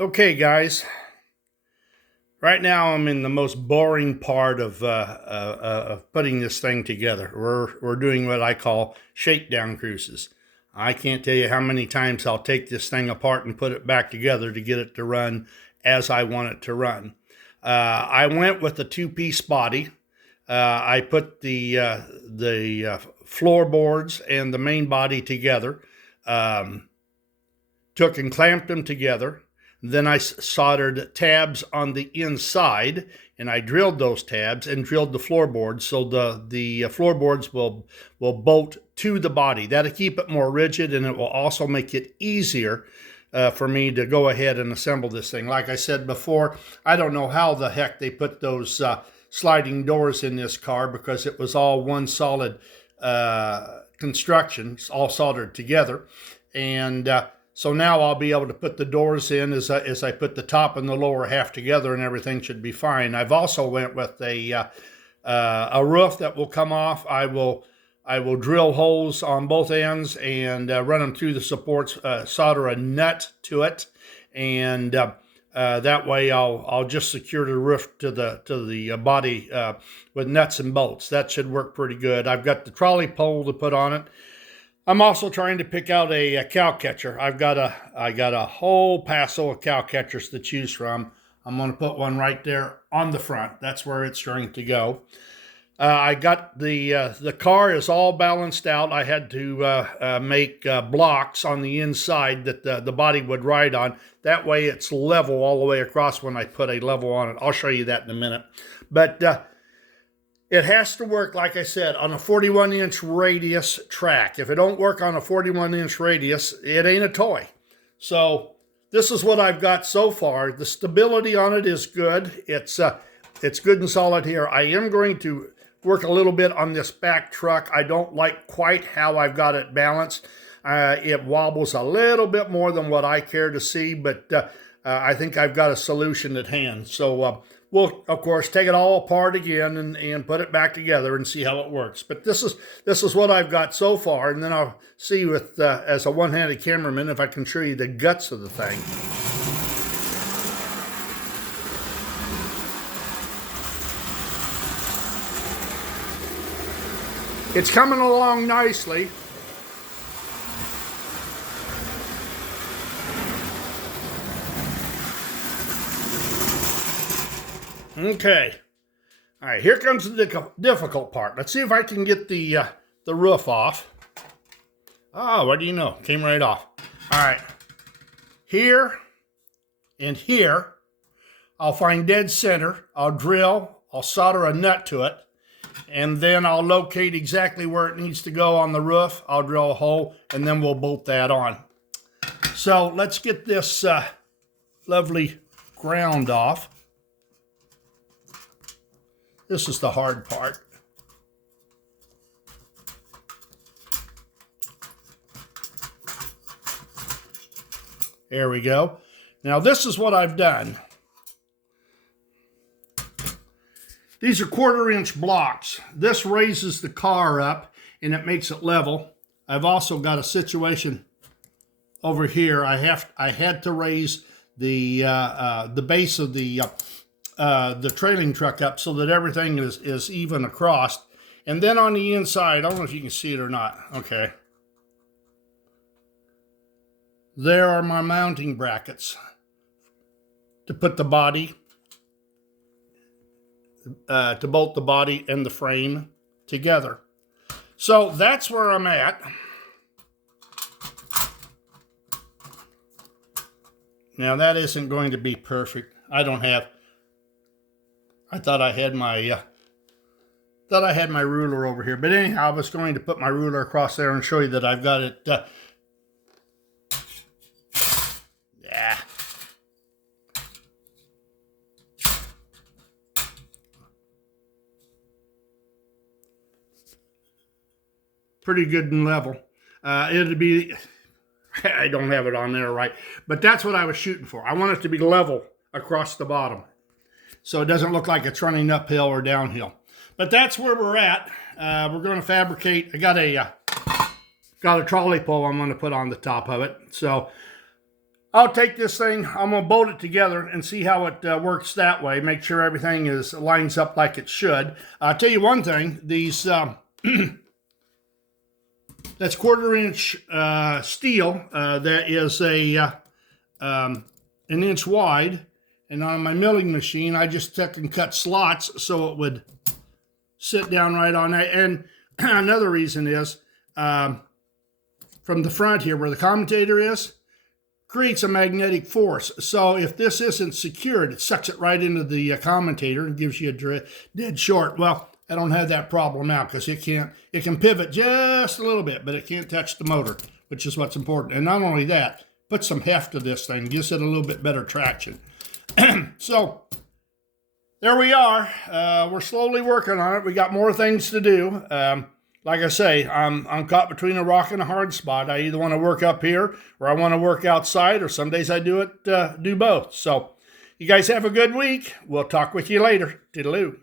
Okay, guys. Right now, I'm in the most boring part of putting this thing together. We're doing what I call shakedown cruises. I can't tell you how many times I'll take this thing apart and put it back together to get it to run as I want it to run. I went with the two-piece body. I put the floorboards and the main body together. Took and clamped them together. Then I soldered tabs on the inside, and I drilled those tabs and drilled the floorboards so the floorboards will bolt to the body. That'll keep it more rigid, and it will also make it easier for me to go ahead and assemble this thing. Like I said before, I don't know how the heck they put those sliding doors in this car, because it was all one solid construction, all soldered together. And so now I'll be able to put the doors in as I put the top and the lower half together, and everything should be fine. I've also went with a roof that will come off. I will drill holes on both ends and run them through the supports, solder a nut to it, and that way I'll just secure the roof to the body with nuts and bolts. That should work pretty good. I've got the trolley pole to put on it. I'm also trying to pick out a cow catcher. I got a whole passel of cow catchers to choose from. I'm going to put one right there on the front. That's where it's going to go. I got the car is all balanced out. I had to make blocks on the inside that the body would ride on. That way it's level all the way across when I put a level on it. I'll show you that in a minute. But it has to work, like I said, on a 41-inch radius track. If it don't work on a 41-inch radius, it ain't a toy. So this is what I've got so far. The stability on it is good. It's good and solid here. I am going to work a little bit on this back truck. I don't like quite how I've got it balanced. It wobbles a little bit more than what I care to see, but I think I've got a solution at hand. So we'll, of course, take it all apart again and put it back together and see how it works. But this is what I've got so far, and then I'll see with as a one-handed cameraman if I can show you the guts of the thing. It's coming along nicely. Okay. All right, here comes the difficult part. Let's see if I can get the roof off. Oh, what do you know? Came right off. All right. Here and here, I'll find dead center. I'll drill. I'll solder a nut to it. And then I'll locate exactly where it needs to go on the roof. I'll drill a hole, and then we'll bolt that on. So let's get this lovely ground off. This is the hard part. There we go. Now this is what I've done. These are 1/4-inch blocks. This raises the car up and it makes it level. I've also got a situation over here. I had to raise the base of the trailing truck up so that everything is even across. And then on the inside, I don't know if you can see it or not. Okay. There are my mounting brackets to put the body, to bolt the body and the frame together. So that's where I'm at. Now that isn't going to be perfect. I thought I had my ruler over here, but anyhow, I was going to put my ruler across there and show you that I've got it. Yeah. Pretty good and level. It'd be, I don't have it on there right, but that's what I was shooting for. I want it to be level across the bottom, so it doesn't look like it's running uphill or downhill. But that's where we're at. We're going to fabricate. I got a trolley pole I'm going to put on the top of it. So I'll take this thing, I'm going to bolt it together and see how it works that way. Make sure everything lines up like it should. I'll tell you one thing, these that's 1/4-inch steel that is an inch wide. And on my milling machine, I just took and cut slots so it would sit down right on that. And another reason is from the front here where the commutator is, creates a magnetic force. So if this isn't secured, it sucks it right into the commutator and gives you a dead short. Well, I don't have that problem now because it can pivot just a little bit, but it can't touch the motor, which is what's important. And not only that, put some heft to this thing, gives it a little bit better traction. So there we are. We're slowly working on it. We got more things to do. Like I say, I'm caught between a rock and a hard spot. I either want to work up here or I want to work outside, or some days I do both. So you guys have a good week. We'll talk with you later. Toodaloo.